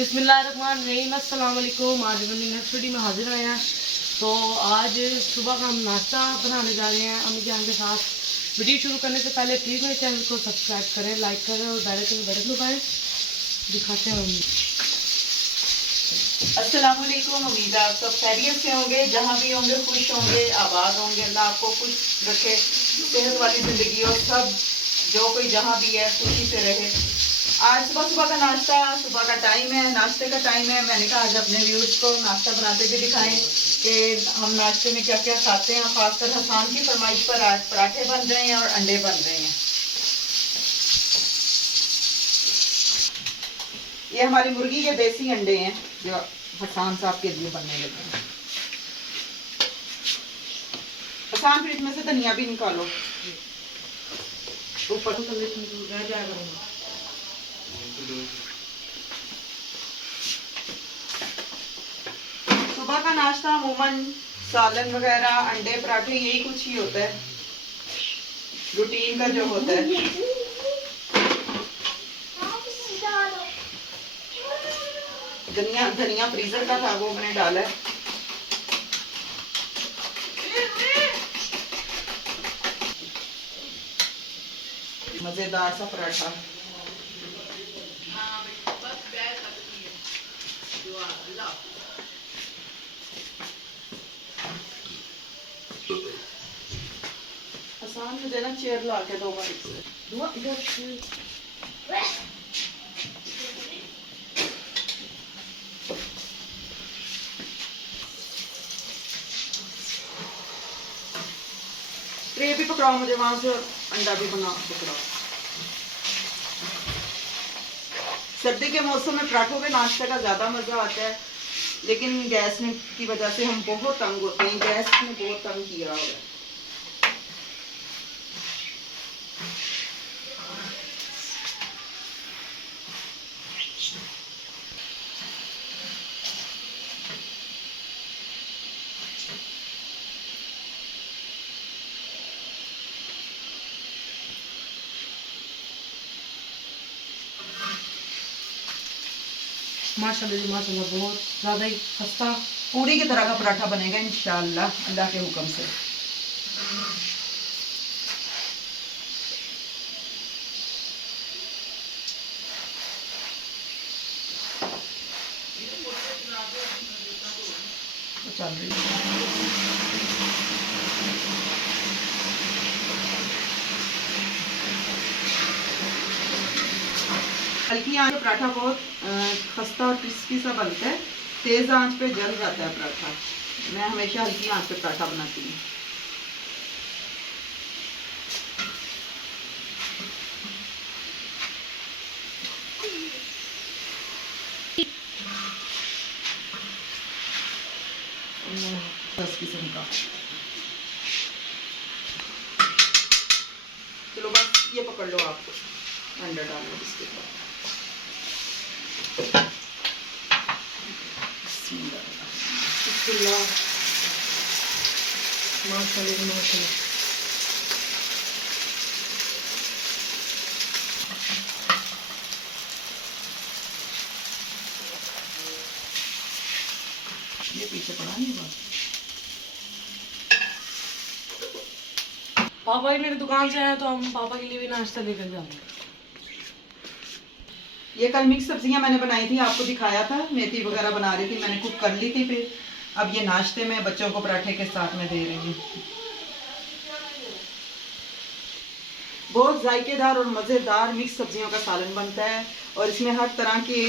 बिस्मिल्लाहिर्रहमानिर्रहीम, अस्सलाम वालेकुम। आज मैंने नेक्स्ट वीडियो में हाजिर आए हैं। तो आज सुबह का हम नाश्ता बनाने जा रहे हैं अम्मी जान के साथ। वीडियो शुरू करने से पहले प्लीज़ मेरे चैनल को सब्सक्राइब करें, लाइक करें और बेल आइकन बटन दबाएं। दिखाते हैं मम्मी। अस्सलाम वालेकुम। उम्मीद है आप सब खैरियत से होंगे, जहाँ भी होंगे खुश होंगे, आबाद होंगे। अल्लाह आपको खुश रखे, सेहत वाली ज़िंदगी और सब जो कोई जहाँ भी है खुशी से रहे। आज सुबह का नाश्ता, सुबह का टाइम है, नाश्ते का टाइम है। मैंने कहा आज अपने व्यूअर्स को नाश्ता बनाते भी दिखाएं कि हम नाश्ते में क्या क्या खाते हैं। खासकर हसान की फरमाइश पर आज पराठे बन रहे हैं और अंडे बन रहे हैं। ये हमारी मुर्गी के देसी अंडे हैं जो हसान साहब के लिए बनने लगे हैं। हसान फ्रिज में से धनिया भी निकालो ऊपर। सुबह का नाश्ता अमूमन सालन वगैरह, अंडे, पराठे, यही कुछ ही होता है रूटीन का जो होता है। धनिया फ्रीजर का था, वो मैंने डाला है। मजेदार सा पराठा। आसान मुझे ना चेयर ला के दो बाइक से। ट्रे भी पकड़ाओ मुझे वहां से, और अंडा भी बना पकड़ाओ। सर्दी के मौसम में पराठों के नाश्ते का ज्यादा मजा आता है, लेकिन गैस की वजह से हम बहुत तंग होते हैं। गैस ने बहुत तंग किया हुआ है। माशाल्लाह माशाल्लाह, बहुत ज़्यादा ही खस्ता पूरी की तरह का पराठा बनेगा इंशाअल्लाह, अल्लाह के हुक्म से। चल रही है हल्की आंच पे पराठा बहुत खस्ता और क्रिस्पी सा बनता है। तेज आंच पे जल जाता है पराठा। मैं हमेशा हल्की आंच पे पराठा बनाती हूँ। बस किस्म का। चलो बस ये पकड़ लो, आप अंडा डालो इसके ऊपर। माशाल्लाह माशाल्लाह। ये पीछे पड़ा नहीं हुआ। पापा ही मेरी दुकान से आए तो हम पापा के लिए भी नाश्ता लेकर जाएंगे। ये कल मिक्स सब्जियां मैंने बनाई थी, आपको दिखाया था। मेथी वगैरह बना रही थी, मैंने कुक कर ली थी। फिर अब ये नाश्ते में बच्चों को पराठे के साथ में दे रही हूँ। बहुत जायकेदार और मज़ेदार मिक्स सब्जियों का सालन बनता है, और इसमें हर तरह की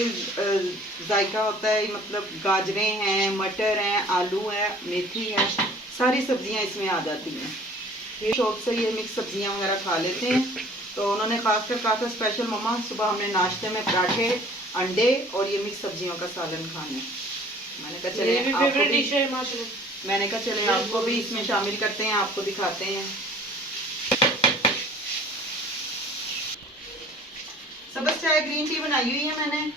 जायका होता है। मतलब गाजरें हैं, मटर हैं, आलू है, मेथी है, सारी सब्जियां इसमें आ जाती हैं। ये शौक से ये मिक्स सब्जियां वगैरह खा लेते हैं। तो उन्होंने खासकर कहा था स्पेशल मम्मा सुबह हमने नाश्ते में पराठे, अंडे और ये मिक्स सब्जियों का सालन खाना है। मैंने कहा चले आपको भी इसमें शामिल करते हैं, आपको दिखाते हैं। सब्ज़ चाय ग्रीन टी बनाई हुई है मैंने।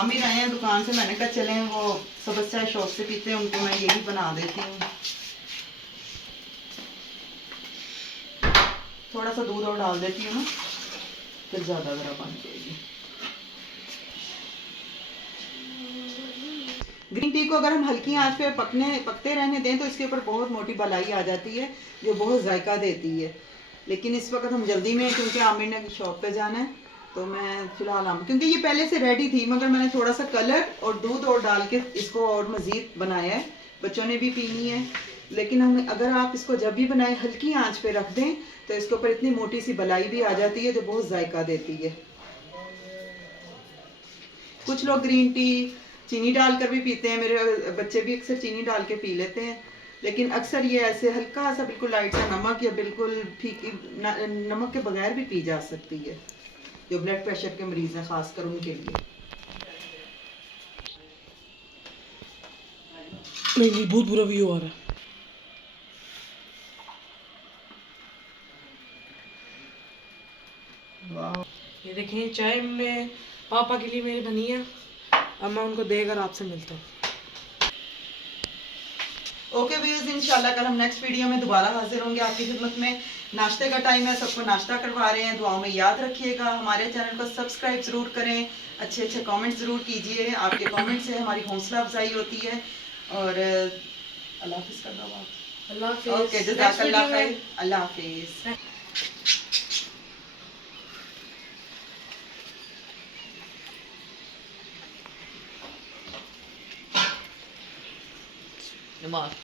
आमिर आए हैं दुकान से, मैंने कहा चलें वो सब्ज़ चाय शौक से पीते हैं, उनको मैं यही बना देती हूँ। थोड़ा सा दूध और डाल देती हूँ ना, फिर ज़्यादा ज़रा बन जाएगी। ग्रीन टी को अगर हम हल्की आंच पे पकते रहने दें तो इसके ऊपर बहुत मोटी बलाई आ जाती है जो बहुत जायका देती है। लेकिन इस वक्त हम जल्दी में, क्योंकि आमिर ने शॉप पे जाना है, तो मैं फिलहाल क्योंकि ये पहले से रेडी थी, मगर मैंने थोड़ा सा कलर और दूध और डाल के इसको और मज़ीद बनाया है। बच्चों ने भी पीनी है, लेकिन हम अगर आप इसको जब भी बनाएं हल्की आंच पे रख दें तो इसके ऊपर इतनी मोटी सी बलाई भी आ जाती है जो बहुत जायका देती है। कुछ लोग ग्रीन टी चीनी डालकर भी पीते हैं, मेरे बच्चे भी अक्सर चीनी डाल के पी लेते हैं, लेकिन अक्सर ये ऐसे हल्का सा बिल्कुल लाइट सा नमक या बिल्कुल फीकी नमक के बगैर भी पी जा सकती है, जो ब्लड प्रेशर के मरीज हैं खासकर उनके लिए। नहीं नहीं, बहुत बुरा व्यू आ रहा है। ये देखें, चाय में पापा के लिए मेरी बनी है, अब मैं उनको देकर आपसे मिलता हूँ। ओके व्यूअर्स, इंशाल्लाह कल हम नेक्स्ट वीडियो में दोबारा हाजिर होंगे आपकी खिदमत में। नाश्ते का टाइम है, सबको नाश्ता करवा रहे हैं, दुआओं में याद रखिएगा। हमारे चैनल को सब्सक्राइब ज़रूर करें, अच्छे अच्छे कमेंट ज़रूर कीजिए, आपके कमेंट से हमारी हौसला अफजाई होती है। और अल्लाह हाफिज़ कर दो आप। अल्लाह हाफिज़। ओके, जज़ाकल्लाह खैर, अल्लाह हाफिज़। नमाज